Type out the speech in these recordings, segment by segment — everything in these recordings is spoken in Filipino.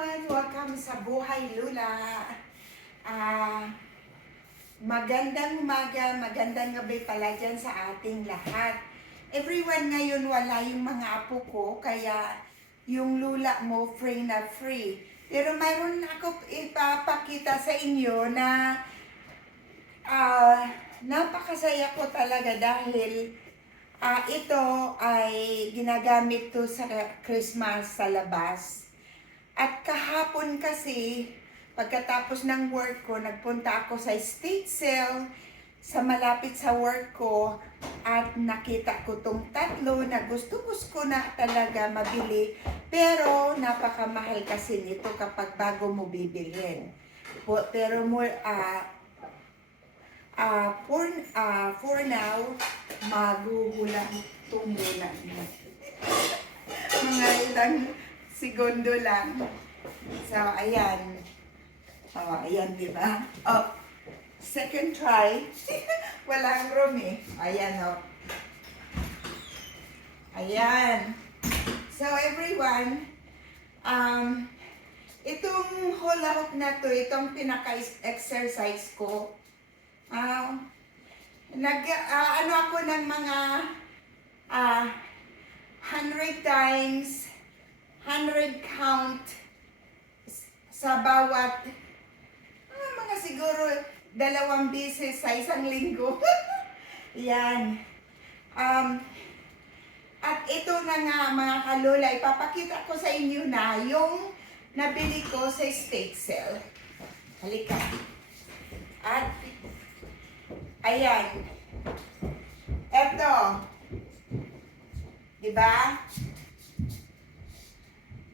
everyone! Welcome sa Buhay Lula. Magandang umaga, magandang gabi pala dyan sa ating lahat. Everyone, ngayon wala yung mga apo ko, kaya yung lula mo free na free. Pero mayroon ako ipapakita sa inyo na napakasaya ko talaga dahil ito ay ginagamit to sa Christmas sa labas. At kahapon kasi, pagkatapos ng work ko, nagpunta ako sa estate sale sa malapit sa work ko at nakita ko tong tatlo na gusto ko na talaga mabili. Pero napakamahal kasi nito kapag bago mo bibilhin. Pero for now, magugulang muna. Mga ilang segundo lang. So, ayan. Ayan, di ba? Second try. Walang room eh. Ayan, Ayan. So, everyone, itong hula hoop na to, itong pinaka-exercise ko, ano ako ng mga 100 times 100 count sa bawat mga siguro 2 beses sa isang linggo. Yan. At ito na nga mga kalula, ipapakita ko sa inyo na yung nabili ko sa estate sale. Halika. At ayan. Eto. Diba?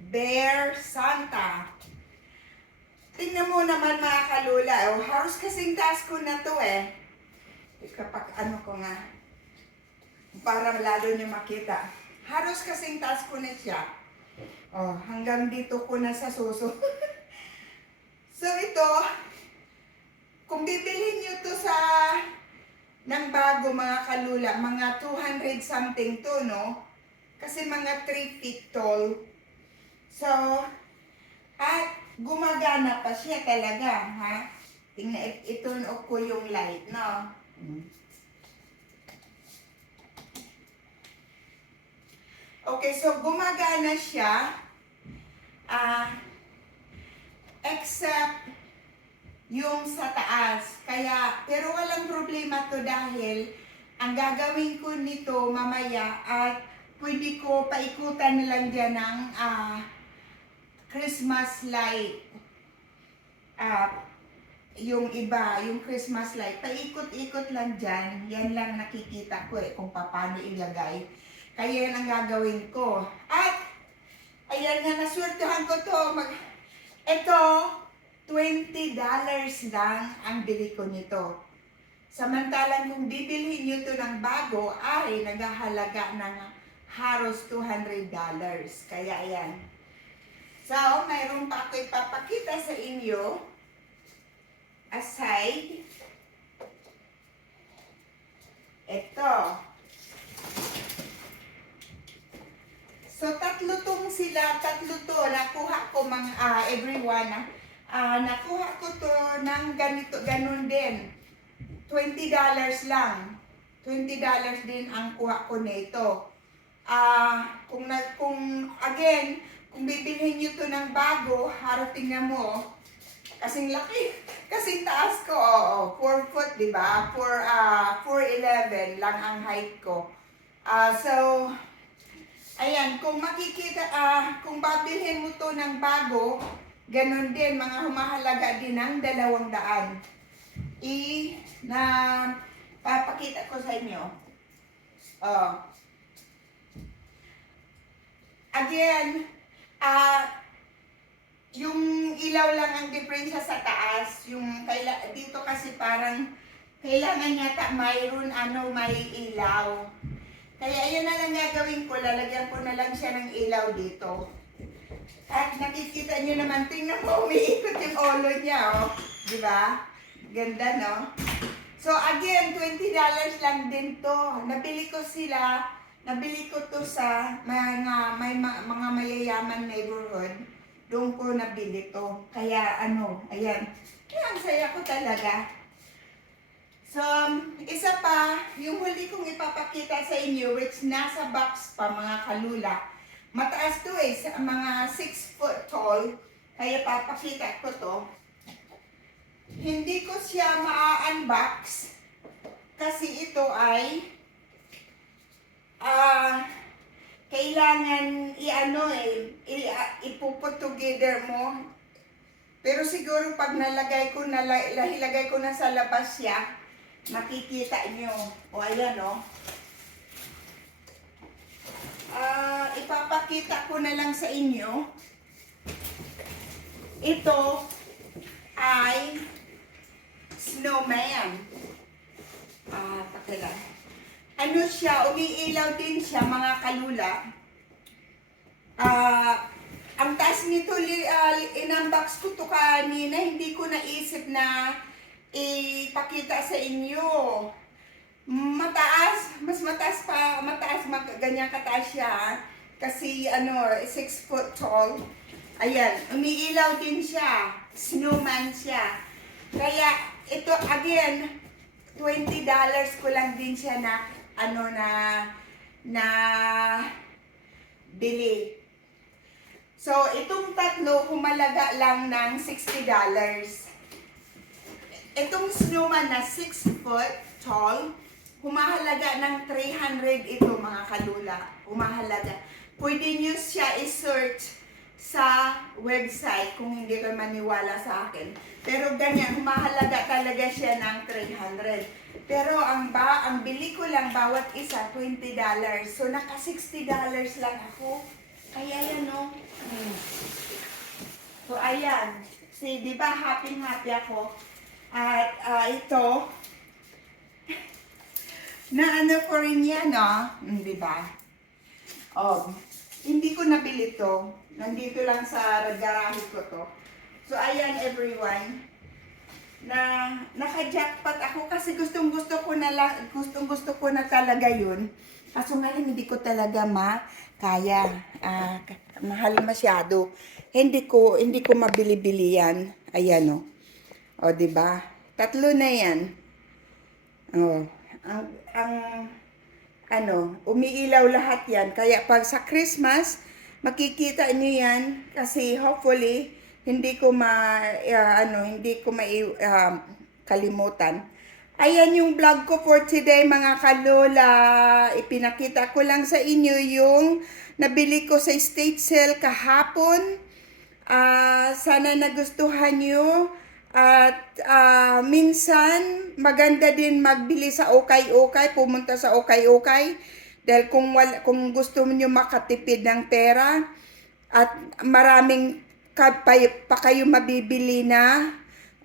Bear Santa. Tingnan mo naman mga kalula. Halos kasing taas ko na to eh. Kapag ano ko nga. Para lalo nyo makita. Halos kasing taas ko na siya. Hanggang dito ko na sa suso. So ito, kung bibilhin nyo to ng bago mga kalula, mga 200 something to, no? Kasi mga 3 feet tall. So, at gumagana pa siya talaga, ha? Tingnan, i-turn off ko yung light, no? Okay, so gumagana siya. Except yung sa taas. Kaya, pero walang problema to dahil ang gagawin ko nito mamaya at pwede ko paikutan na lang dyan ng Christmas light. Yung iba, yung Christmas light, paikot-ikot lang dyan. Yan lang nakikita ko kung paano ilagay. Kaya yan ang gagawin ko. At, ayan nga, naswertuhan ko to. Ito, $20 lang ang bili ko nito. Samantalang kung bibilhin nyo to ng bago, ay naghahalaga ng halos $200. Kaya ayan. So, mayroon pa ako ipapakita sa inyo. Aside. Ito. So, tatlo to. Nakuha ko everyone. Nakuha ko to ng ganun din. $20 lang. $20 din ang kuha ko nito. Kung bibilhin nyo to ng bago, tingnan mo, kasing laki, kasing taas ko, 4 foot, diba? 4'11 lang ang height ko. So, ayan, kung kung babilhin mo to ng bago, ganun din, mga humahalaga din ng 200. Papakita ko sa inyo. Again, yung ilaw lang ang diferensya sa taas. Dito kasi parang kailangan yata mayroon may ilaw. Kaya ayan na lang gagawin ko. Lalagyan ko na lang siya ng ilaw dito. At nakikita nyo naman, tingnan mo, umiikot yung ulo niya, Diba? Ganda, no? So again, $20 lang din to. Nabili ko to sa mga mayayaman neighborhood. doon ko nabili to. Kaya ano, ayan. Kaya ang saya ko talaga. So, isa pa, yung huli kong ipapakita sa inyo, which nasa box pa mga kalula. Mataas to eh, mga 6 foot tall. Kaya papakita ko to. Hindi ko siya ma-unbox kasi ito ay kailangan ipuput together mo. Pero siguro pag nilagay ko na sa labas siya, makikita nyo. O ayan o. Ipapakita ko na lang sa inyo. Ito ay snowman. Pakila. Ano siya, umiilaw din siya mga kalula. Ang taas nito, in-unbox ko to kanina, hindi ko naisip na ipakita sa inyo. Mataas, mas mataas pa, ganyan kataas siya. Kasi 6 foot tall. Ayan, umiilaw din siya. Snowman siya. Kaya ito again, $20 ko lang din siya na bili. So, itong tatlo, humalaga lang ng $60. Itong snowman na 6 foot tall, humahalaga ng 300 ito mga kalula. Humahalaga. Pwede nyo siya i-search sa website kung hindi ka maniwala sa akin. Pero ganyan, humahalaga talaga siya ng 300. Pero ang bili ko lang bawat isa, $20. So, naka $60 lang ako. Kaya yan, no? So, ayan. See, di ba, happy-happy ako. At ito, na ko rin yan, no? Di ba? Hindi ko nabili to. Nandito lang sa garahe ko to. So, ayan everyone. Naka-jackpot ako kasi gustong-gusto ko na talaga yun. Kaso nga lang, hindi ko talaga kaya. Mahal masyado. Hindi ko mabili-bili yan. Ayan, o. Diba? Tatlo na yan. Umiilaw lahat yan. Kaya pag sa Christmas, makikita niyo yan kasi hopefully hindi ko kalimutan. Ayan yung vlog ko for today mga kalola. Ipinakita ko lang sa inyo yung nabili ko sa estate sale kahapon. Sana nagustuhan nyo. At minsan maganda din magbili sa Okay-Okay, pumunta sa Okay-Okay. Dahil kung gusto niyo makatipid ng pera at maraming pa kayo mabibili na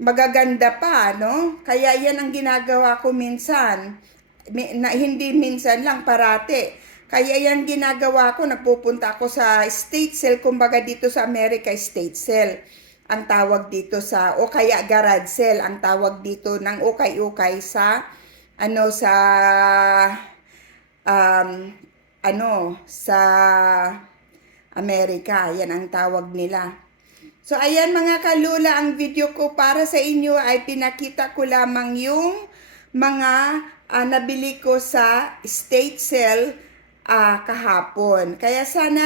magaganda pa, no? Kaya yan ang ginagawa ko minsan. Hindi minsan lang, parati. Kaya yan ginagawa ko, nagpupunta ako sa estate sale, kumbaga dito sa America, estate sale. Ang tawag dito o kaya garage sale, ang tawag dito ng Okay-Okay sa Amerika. Yan ang tawag nila. So, ayan mga kalula, ang video ko para sa inyo ay pinakita ko lamang yung mga nabili ko sa estate sale kahapon. Kaya sana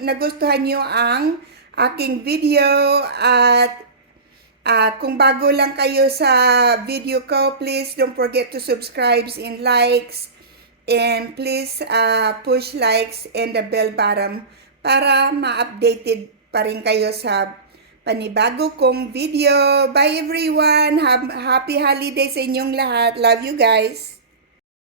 nagustuhan nyo ang aking video at kung bago lang kayo sa video ko, please don't forget to subscribe and likes. And please push likes and the bell button para ma-updated pa rin kayo sa panibago kong video. Bye everyone! Happy holidays sa inyong lahat. Love you guys!